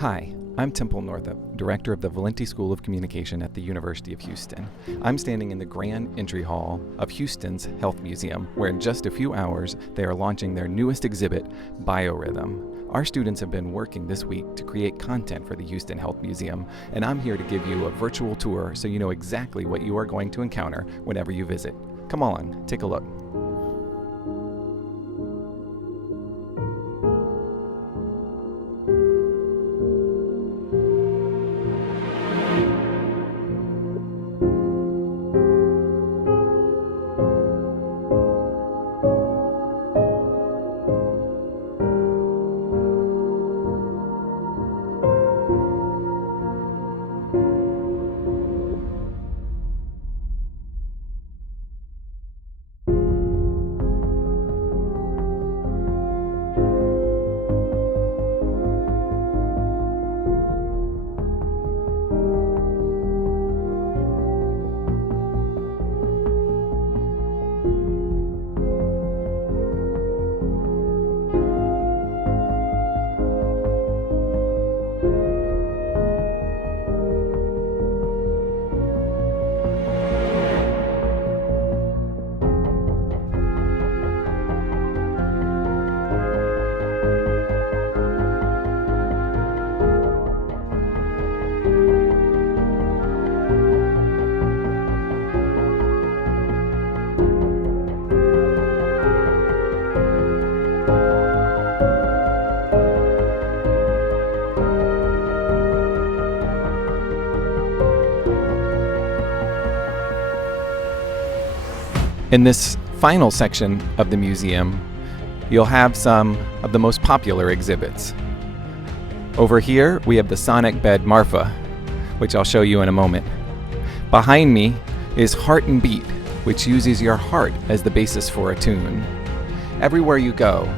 Hi, I'm Temple Northup, Director of the Valenti School of Communication at the University of Houston. I'm standing in the grand entry hall of Houston's Health Museum, where in just a few hours they are launching their newest exhibit, Biorhythm. Our students have been working this week to create content for the Houston Health Museum, and I'm here to give you a virtual tour so you know exactly what you are going to encounter whenever you visit. Come on, take a look. In this final section of the museum, you'll have some of the most popular exhibits. Over here, we have the sonic bed Marfa, which I'll show you in a moment. Behind me is Heart and Beat, which uses your heart as the basis for a tune. Everywhere you go,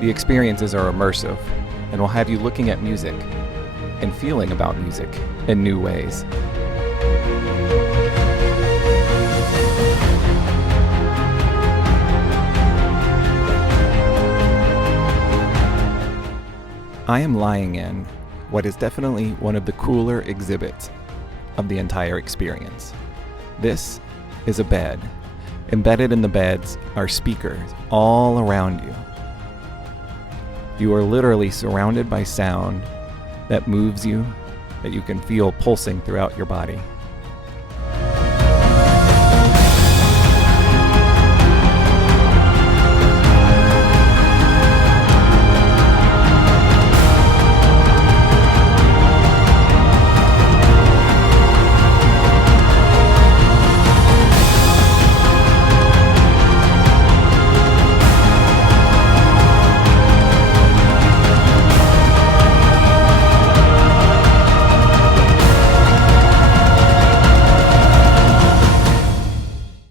the experiences are immersive and will have you looking at music and feeling about music in new ways. I am lying in what is definitely one of the cooler exhibits of the entire experience. This is a bed. Embedded in the beds are speakers all around you. You are literally surrounded by sound that moves you, that you can feel pulsing throughout your body.